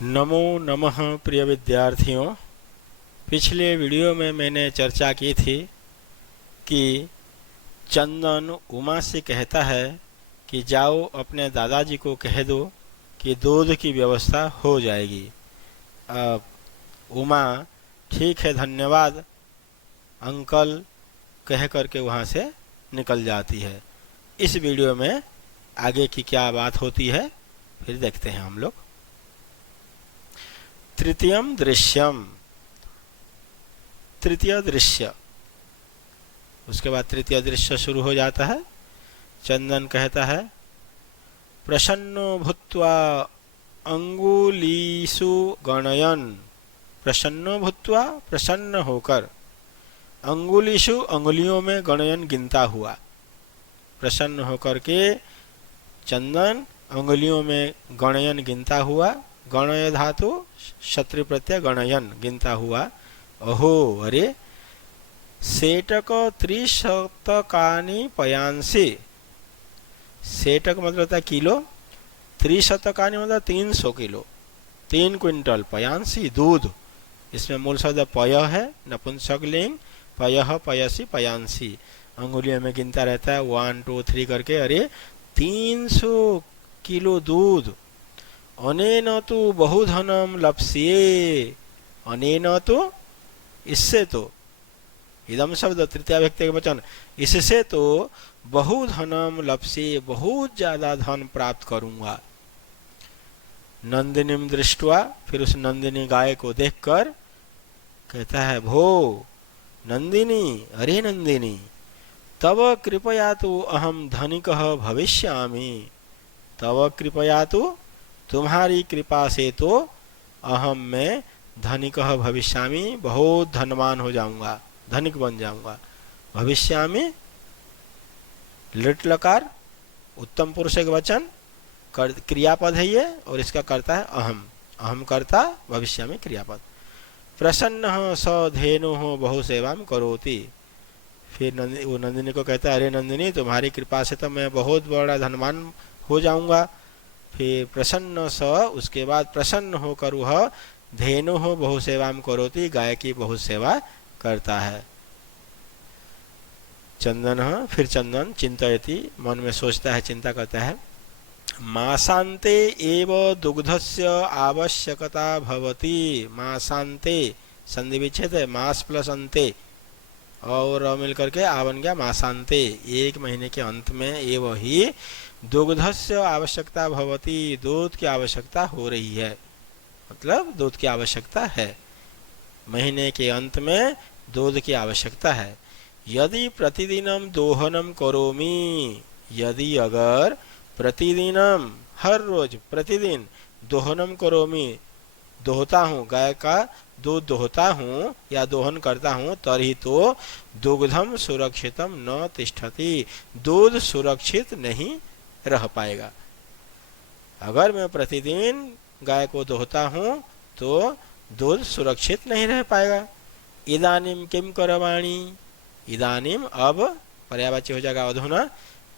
नमो नमः प्रिय विद्यार्थियों। पिछले वीडियो में मैंने चर्चा की थी कि चंदन उमा से कहता है कि जाओ अपने दादाजी को कह दो कि दूध की व्यवस्था हो जाएगी। अब उमा ठीक है धन्यवाद अंकल कह करके वहाँ से निकल जाती है। इस वीडियो में आगे की क्या बात होती है फिर देखते हैं हम लोग। तृतीयम दृश्यम, तृतीय दृश्य। उसके बाद तृतीय दृश्य शुरू हो जाता है। चंदन कहता है प्रसन्नो भूत्वा अंगुलीषु गणयन, प्रसन्नो भूत्वा प्रसन्न होकर, अंगुलीषु अंगुलियों में गणयन गिनता हुआ। प्रसन्न होकर के चंदन अंगुलियों में गणयन गिनता हुआ। गणय धातु क्षत्रिय प्रत्यय गणयन गिनता हुआ। अहो अरे सेटक त्रिशतकानि पयांसी, सेटक मतलब होता है किलो, त्रिशतकानि मतलब 300 किलो, 3 क्विंटल, पयांसी दूध। इसमें मूल शब्द पय है, नपुंसक लिंग, पयः पयसी पयांसी। अंगुलियों में गिनता रहता है 1 2 3 करके। अरे 300 किलो दूध। अनेन तो बहुधनम लप्स्ये, अनेन तो इससे तो, इदम शब्द तृतीया व्यक्ति के वचन, इससे तो बहुधनम लप्स्ये बहुत ज्यादा धन प्राप्त करूंगा। नंदिनीम दृष्ट्वा, फिर उस नंदिनी गाय को देखकर कहता है भो नंदिनी, अरे नंदिनी तव कृपया तो अहम धनिकः भविष्यामि, तव कृपया तो तुम्हारी कृपा से तो अहम मैं धनिकः भविष्यामि बहुत धनवान हो जाऊंगा, धनिक बन जाऊंगा। भविष्यामि लिट लकार उत्तम पुरुष के वचन, क्रियापद है ये, और इसका करता है अहम, अहम करता भविष्यामि क्रियापद। प्रसन्न स धेनु बहु सेवाम करोति, फिर वो नंदिनी को कहता है अरे नंदिनी तुम्हारी कृपा से तो मैं बहुत बड़ा धनवान हो जाऊंगा। फिर प्रसन्न स, उसके बाद प्रसन्न होकर वह धेनु हो बहु सेवाम करोति, गाय की बहुत सेवा करता है। चंदन, फिर चंदन चिंतयति, मन में सोचता है, चिंता करता है। मासान्ते एव दुग्धस्य आवश्यकता भवति, मासान्ते संधि विच्छेद है, मास प्लस अंते और मिलकर के आ बन गया मासान्ते, एक महीने के अंत में एव ही दुग्धस्य आवश्यकता भवति, दूध की आवश्यकता हो रही है, मतलब दूध की आवश्यकता है, महीने के अंत में दूध की आवश्यकता है। यदि प्रतिदिनम दोहनम करोमि, यदि अगर प्रतिदिनम हर रोज प्रतिदिन दोहनम करोमि दोहता हूँ, गाय का दूध दोहता हूँ या दोहन करता हूँ, तभी तो दुग्धम सुरक्षितम न तिष्ठति, दूध सुरक्षित नहीं रह पाएगा। अगर मैं प्रतिदिन गाय को दोहता हूँ तो दूध सुरक्षित नहीं रह पाएगा। इदानीम किम करवाणी, इदानीम अब पर्यायवाची हो जाएगा अधुना,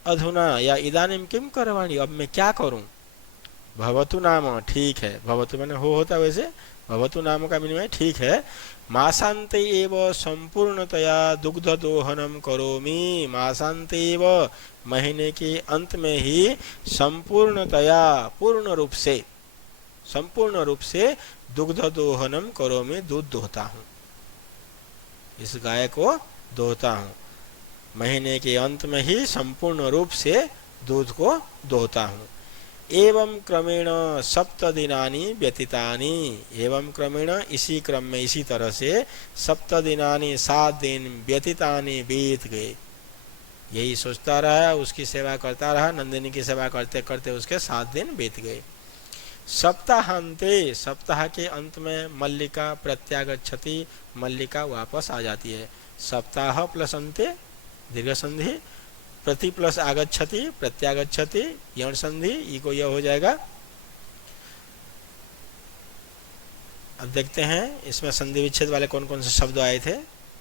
अधुना या इदानीम किम करवाणी, अब मैं क्या करूं। भवतु नाम, ठीक है, भवतु मैंने हो होता, वैसे भवतु नाम का मीनिंग है ठीक है। मासान्ते एव संपूर्णतया दुग्ध दोहनम करोमि, मासान्ते एव महीने के अंत में ही संपूर्णतया पूर्ण रूप से, संपूर्ण रूप से दुग्ध दोहनम करोमि, दूध दोहता हूँ, इस गाय को दोहता हूँ, महीने के अंत में ही संपूर्ण रूप से दूध को दोहता हूँ। एवं क्रमेण 7 दिनानि व्यतीतानि, एवं क्रमेण इसी क्रम में, इसी तरह से 7 दिनानि 7 दिन व्यतीतानि बीत गए। यही सोचता रहा, उसकी सेवा करता रहा, नंदिनी की सेवा करते करते उसके 7 दिन बीत गए। सप्ताहांते, सप्ताह के अंत में मल्लिका प्रत्यागच्छति, मल्लिका वापस आ जाती है। सप्ताह प्लस अंते दीर्घ संधि, प्रति प्लस आगच्छति प्रत्यागच्छति यण संधि, ई को यह हो जाएगा। अब देखते हैं इसमें संधि विच्छेद वाले कौन कौन से शब्द आए थे।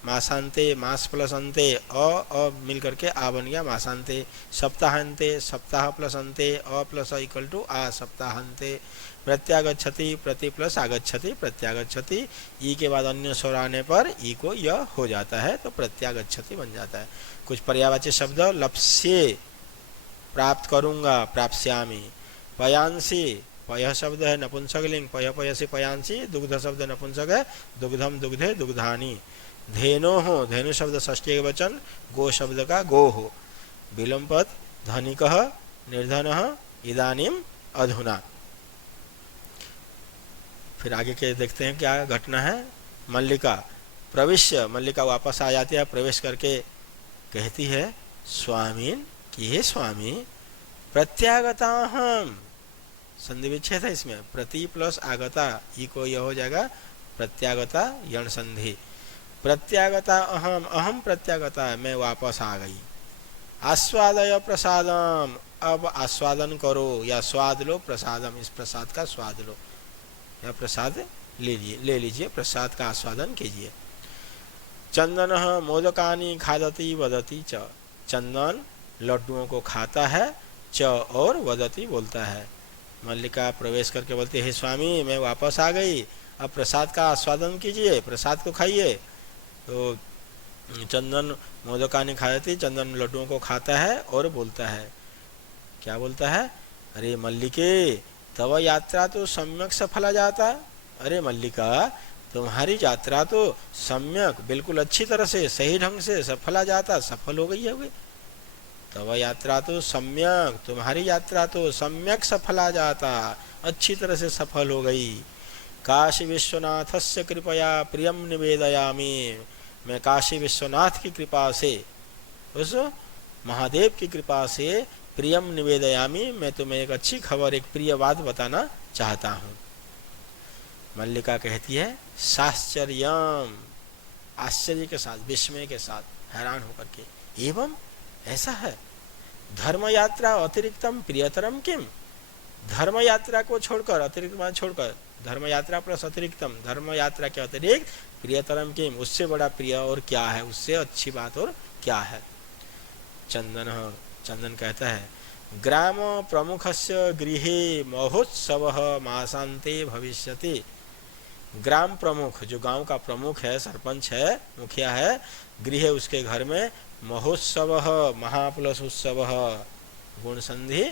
मासांते, मास प्लस अंते, अ मिल करके आ बन गया मासांते। सप्ताहांते, सप्ताह प्लस अंते, अ प्लस इक्वल टू आ सप्ताहांते। प्रत्यागच्छति, प्रति प्लस आगच्छति, प्रत्यागच्छति। ई के बाद अन्य स्वर आने पर ई को य हो जाता है तो प्रत्यागच्छति बन जाता है। कुछ पर्यायवाची शब्द, लप्स्ये प्राप्त करूंगा, प्राप्स्यामि। पयांसी, पय शब्द है नपुंसकलिंग, पय पयसी पयांसी। दुग्ध शब्द नपुंसक है, दुग्धम दुग्धे दुग्धानी। धेनो हो, धेनु शब्द षष्ठी एक वचन, गो शब्द का गो हो। विलोम पद, धनिकः, निर्धनः, इदानीम, अधुना। फिर आगे के देखते हैं क्या घटना है। मल्लिका प्रविश्य, मल्लिका वापस आ जाती है, प्रवेश करके कहती है स्वामीन कि हे स्वामी, प्रत्यागताहम, संधि विच्छेद है इसमें, प्रति प्लस आगता, ई को यह हो जाएगा प्रत्यागता यण संधि। प्रत्यागता अहम, अहम प्रत्यागता, मैं वापस आ गई। आस्वादय प्रसादम, अब आस्वादन करो या स्वाद लो, प्रसादम, इस प्रसाद का स्वाद लो या प्रसाद ले लीजिए, प्रसाद का आस्वादन कीजिए। चंदन मोदकानी खादती वदती च, चंदन लड्डुओं को खाता है, च और वदती बोलता है। मल्लिका प्रवेश करके बोलती है हे स्वामी, मैं वापस आ गई, अब प्रसाद का आस्वादन कीजिए, प्रसाद को खाइए। तो चंदन मोदकानी खादती, चंदन लड्डुओं को खाता है और बोलता है, क्या बोलता है, अरे मल्लिके तव यात्रा तो सम्यक सफला जाता। अरे मल्लिका, तुम्हारी यात्रा तो सम्यक, बिल्कुल अच्छी तरह से, सही ढंग से सफला जाता, सफल हो गई है। तव यात्रा तो सम्यक, तुम्हारी यात्रा तो सम्यक सफला जाता, अच्छी तरह से सफल हो गई। काशी विश्वनाथस्य कृपया प्रियम निवेदयामि, मैं काशी विश्वनाथ की कृपा से, उस महादेव की कृपा से प्रियम निवेदयामि, मैं तुम्हें एक अच्छी खबर, एक प्रिय बात बताना चाहता हूँ। मल्लिका कहती है साश्चर्यम, आश्चर्य के साथ, विस्मय के साथ, हैरान होकर के, एवं ऐसा है, धर्म यात्रा अतिरिक्तम प्रियतरम किम, धर्म यात्रा को छोड़कर, अतिरिक्त मान छोड़कर, धर्म यात्रा प्लस अतिरिक्तम, धर्म यात्रा के अतिरिक्त प्रियतरम किम, उससे बड़ा प्रिय और क्या है, उससे अच्छी बात और क्या है। चंदन, चंदन कहता है ग्राम प्रमुखस्य गृहे महोत्सवः मासान्ते भविष्यति। ग्राम प्रमुख, जो गांव का प्रमुख है, सरपंच है, मुखिया है, गृह उसके घर में, महोत्सवः, महा प्लस उत्सवः, गुण संधि,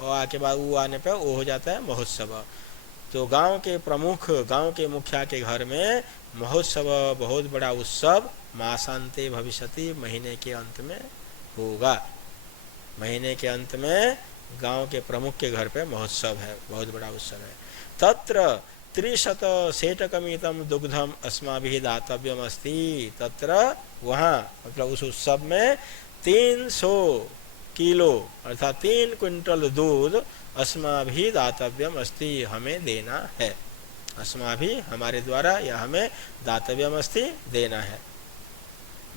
आ के बाद ऊ आने पर वो हो जाता है महोत्सव। तो गांव के प्रमुख, गांव के मुखिया के घर में महोत्सव, बहुत बड़ा उत्सव, मासान्ते भविष्यति, महीने के अंत में होगा। महीने के अंत में गांव के प्रमुख के घर पे महोत्सव है, बहुत बड़ा उत्सव है। तत्र 300 सेटकमितम दुग्धम अस्माभिः दातव्यम अस्ति, तत्र वहाँ, मतलब उस उत्सव में 300 किलो अर्थात 3 क्विंटल दूध अस्माभिः दातव्यम अस्ति, हमें देना है। अस्माभिः, हमारे द्वारा, या हमें दातव्यम अस्ति, देना है।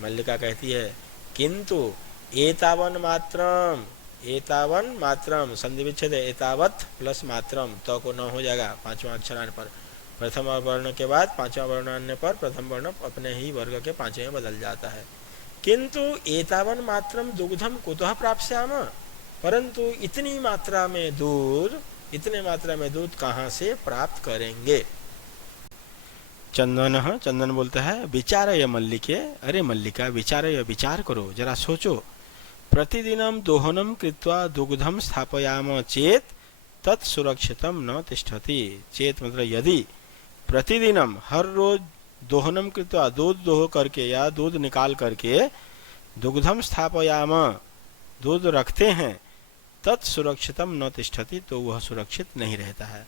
मल्लिका कहती है किंतु एतावन मात्रम, एतावन मात्रम, संधि विच्छेद है, एतावत प्लस मात्रम, तो को न हो जाएगा पांचवा अक्षर आने पर, प्रथम वर्ण के बाद पांचवा वर्ण आने पर प्रथम वर्ण अपने ही वर्ग के पांचवें में बदल जाता है। किंतु एतावन मात्रम दुग्धम कुतः प्राप्स्याम, परंतु इतनी मात्रा में दूध, इतने मात्रा में दूध कहाँ से प्राप्त करेंगे। चंदन, चंदन बोलता है विचारय मल्लिके, अरे मल्लिका विचारय, विचार करो, जरा सोचो। प्रतिदिनम दोहनम कृत्वा दुग्धम स्थापयाम चेत तत् सुरक्षितम न तिष्ठति। चेत मतलब यदि, प्रतिदिनम हर रोज, दोहनम कृत्वा दूध दोह करके या दूध निकाल करके, दुग्धम स्थापयाम दूध रखते हैं, तत् सुरक्षितम न तिष्ठति, तो वह सुरक्षित नहीं रहता है।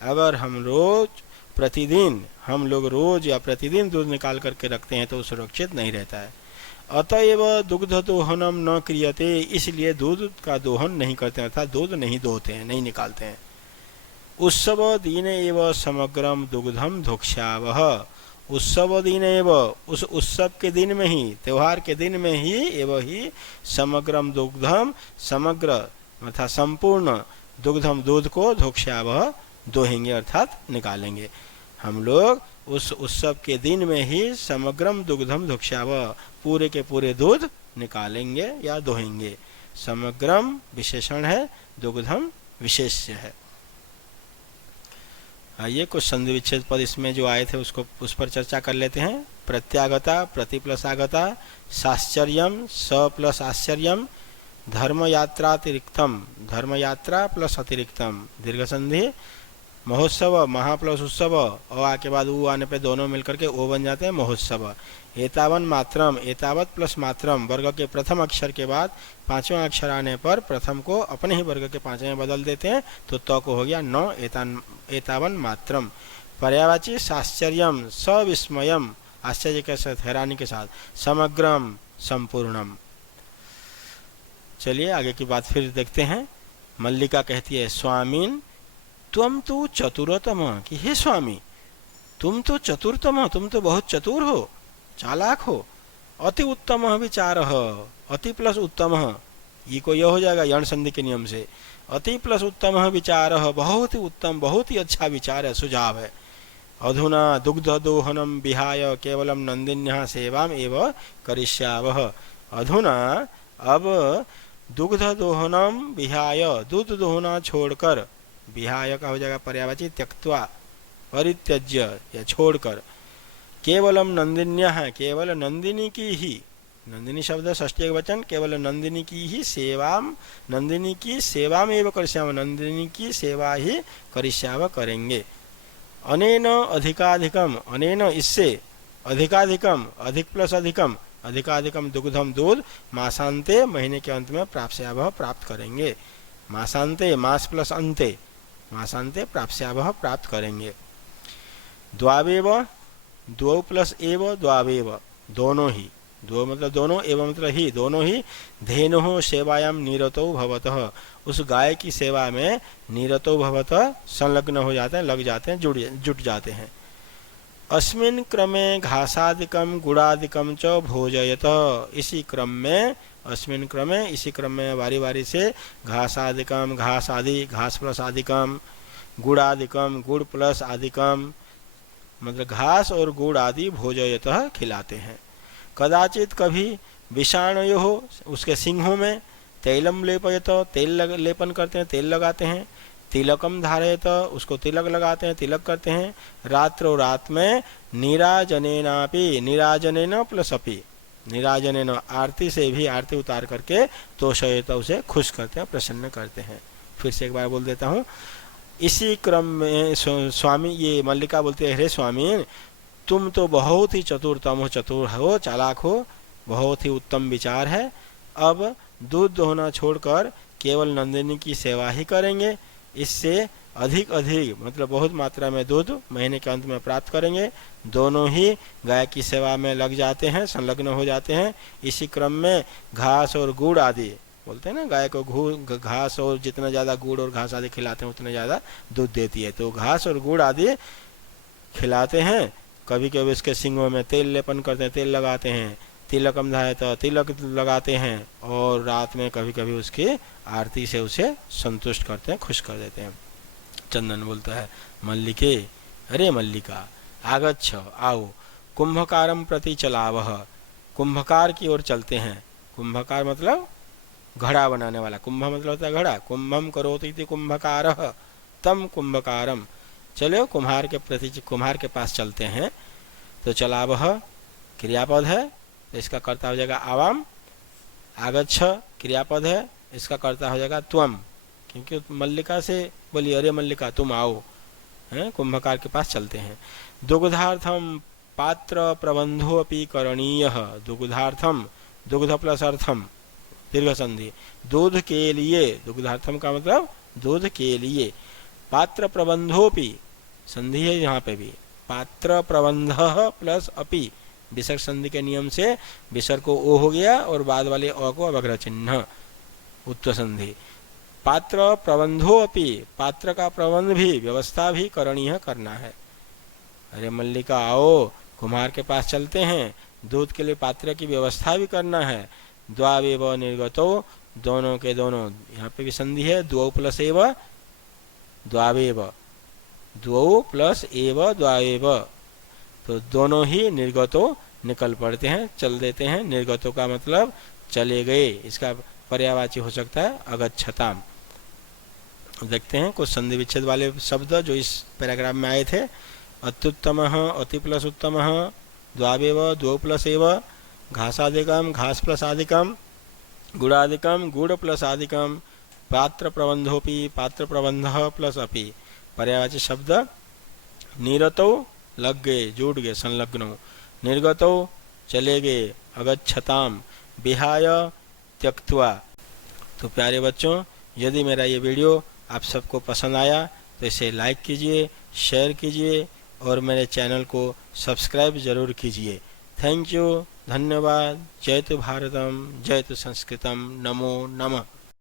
अगर हम रोज, प्रतिदिन, हम लोग रोज या प्रतिदिन दूध निकाल करके रखते हैं तो सुरक्षित नहीं रहता है। अतएव दुग्ध दोहनम न क्रियते, इसलिए दूध का दोहन नहीं करते, अर्थात दूध नहीं दोहते हैं, नहीं निकालते हैं। उत्सव दिन एव समग्रम दुग्धम धोक्ष्यावह, उत्सव दिन एव, उस उत्सव के दिन में ही, त्योहार के दिन में ही, एवं ही समग्रम दुग्धम, समग्र अर्थात संपूर्ण, दुग्धम दूध को धोक्ष्यावह दोहेंगे अर्थात निकालेंगे। हम लोग उस उत्सव के दिन में ही समग्रम दुग्धम धुक्ष्याव, पूरे के पूरे दूध निकालेंगे या दोहेंगे। समग्रम विशेषण है, दुग्धम विशेष्य है। आइए कुछ संधि विच्छेद पद इसमें जो आए थे उसको उस पर चर्चा कर लेते हैं। प्रत्यागता, प्रति प्लस आगता, साश्चर्यम, स प्लस आश्चर्यम, धर्म यात्रातिरिक्तम, धर्म यात्रा प्लस अतिरिक्तम, दीर्घ संधि, महोत्सव, महा प्लस उत्सव, अ के बाद उ आने पे दोनों मिलकर के ओ बन जाते हैं महोत्सव। एतावन मात्रम, एतावत प्लस मात्रम, वर्ग के प्रथम अक्षर के बाद पांचवें अक्षर आने पर प्रथम को अपने ही वर्ग के पांचवें बदल देते हैं तो त को हो गया नौ, एतावन मात्रम। पर्यायवाची साश्चर्यम, सविस्मयम, आश्चर्य के साथ, हैरानी के साथ, समग्रम, संपूर्णम। चलिए आगे की बात फिर देखते हैं। मल्लिका कहती है, स्वामीन त्वम तो चतुरतम, कि हे स्वामी तुम तो चतुरतम, तुम तो बहुत चतुर हो, चालाक हो। अति उत्तम विचार, अति प्लस उत्तम, ये को यह हो जाएगा यण संधि के नियम से। अति प्लस उत्तम विचार, बहुत ही उत्तम, बहुत ही अच्छा विचार है, सुझाव है। अधुना दुग्ध दोहनम विहाय केवलम नंदिन्यः सेवाम एव करिष्यावः। अधुना अब दुग्ध दोहनम विहाय, दूध दोहना छोड़कर, विहाय का हो जाएगा पर्यायवाची त्यक्त्वा, परित्यज्य या छोड़कर, केवलम नंदिन्यः, केवल नंदिनी की ही, नंदिनी शब्द षष्ठी एक वचन, केवल नंदिनी की ही सेवाम, नंदिनी की सेवा में एवं करिष्याम, नंदिनी की सेवा ही करिष्याव करेंगे। अनेन अधिकाधिकम, अनेन इससे, अधिकाधिकम अधिक प्लस अधिकम, अधिकाधिकम दुग्धम दूध, मासांते महीने के अंत में प्राप्स्यावह प्राप्त करेंगे। मासांते मास प्लस अंते, मासांते प्राप्स्यावह प्राप्त करेंगे। द्वावेव, द्वौ प्लस एव द्वावेव, दोनों ही, दो मतलब दोनों, एवं मतलब ही, दोनों ही, धेनु सेवायाम निरतो भवतः, उस गाय की सेवा में निरतो भवतः संलग्न हो जाते हैं, लग जाते हैं, जुट जाते हैं। अस्मिन् क्रमे घासादिकम गुड़ादिकम च भोजयत, इसी क्रम में, अस्मिन् क्रमे इसी क्रम में बारी बारी से घासादिकम, घास आदि, घास प्लस आदिकम, गुड़ादिकम, गुड़ प्लस आदिकम, मतलब घास और गुड़ आदि भोजयत खिलाते हैं। कदाचित कभी विषाणयो हो, उसके सिंहों में, तैलम लेपयत, तेल लेपन करते हैं, तेल लगाते हैं। तिलकम धारयत, उसको तिलक लगाते हैं, तिलक करते हैं। रात्रो, रात में, नीराजनेनापि, नीराजनेन प्लस अपि, नीराजनेन आरती से भी, आरती उतार करके तोषयत, उसे खुश करते हैं, प्रसन्न करते हैं। फिर से एक बार बोल देता हूँ। इसी क्रम में स्वामी, ये मल्लिका बोलते हैं, हे स्वामी तुम तो बहुत ही चतुरतम हो, चतुर हो, चालाक हो, बहुत ही उत्तम विचार है। अब दूध दोहना छोड़कर केवल नंदिनी की सेवा ही करेंगे, इससे अधिक अधिक मतलब बहुत मात्रा में दूध महीने के अंत में प्राप्त करेंगे। दोनों ही गाय की सेवा में लग जाते हैं, संलग्न हो जाते हैं। इसी क्रम में घास और गुड़ आदि, बोलते हैं ना गाय को घास और जितना ज़्यादा गुड़ और घास आदि खिलाते हैं उतना ज़्यादा दूध देती है, तो घास और गुड़ आदि खिलाते हैं। कभी कभी उसके सिंगों में तेल लेपन करते हैं, तेल लगाते हैं। तिलकम धाय तो तिलक लगाते हैं, और रात में कभी कभी उसकी आरती से उसे संतुष्ट करते हैं, खुश कर देते हैं। चंदन बोलता है, मल्लिके, अरे मल्लिका, आगच्छ, आओ, कुंभकारम प्रति चलावह, कुंभकार की ओर चलते हैं। कुंभकार मतलब घड़ा बनाने वाला, कुंभ मतलब होता है घड़ा, कुंभम करोति इति कुंभकारः तम कुंभकारम, चलो कुम्हार के प्रति, कुम्हार के पास चलते हैं। तो चलावह क्रियापद है, तो इसका कर्ता हो जाएगा आवाम। आगच्छ क्रियापद है, इसका कर्ता हो जाएगा त्वम, क्योंकि मल्लिका से बोली, अरे मल्लिका तुम आओ, हैं, कुंभकार के पास चलते हैं। दुग्धार्थम पात्र प्रबंधो अपि करणीयः, दुग्धार्थम, दुग्ध प्लस अर्थम, दीर्घ संधि, दूध के लिए, दुग्धार्थम का मतलब दूध के लिए। पात्र प्रबंधोपि, संधि है यहाँ पे भी, पात्र प्रबंध प्लस अपि, विसर्ग संधि के नियम से विसर्ग को ओ हो गया और बाद वाले अ को अवग्रह चिन्ह, उत्तर संधि। पात्र प्रबंधो अपि, पात्र का प्रबंध भी, व्यवस्था भी करणीय करना है। अरे मल्लिका आओ, कुम्हार के पास चलते हैं, दूध के लिए पात्र की व्यवस्था भी करना है। द्वावेव निर्गतो, दोनों के दोनों, यहाँ पे भी संधि है, द्वौ प्लस एव द्वावेव, द्वौ प्लस एव द्वावेव, तो दोनों ही निर्गतो निकल पड़ते हैं, चल देते हैं। निर्गतों का मतलब चले गए, इसका पर्यायवाची हो सकता है अगच्छताम। देखते हैं कुछ संधि विच्छेद वाले शब्द जो इस पैराग्राफ में आए थे। अत्युत्तमः अति प्लस उत्तमः, द्वावेव द्वौ प्लस एव, घासादिकम घास प्लस आदिकम, गुणादिकम गुड़ प्लस आदिकम, पात्र प्रबंधोपि पात्र प्रबंध प्लस अपि। पर्यायवाची शब्द निरतौ लग गए, जुड़ गए, संलग्नो, निर्गतौ चले गए, अगच्छताम विहाय त्यक्त्वा। तो प्यारे बच्चों, यदि मेरा ये वीडियो आप सबको पसंद आया तो इसे लाइक कीजिए, शेयर कीजिए और मेरे चैनल को सब्सक्राइब जरूर कीजिए। थैंक यू, धन्यवाद। जय तो भारतम, जय तो संस्कृतम, नमो नमः।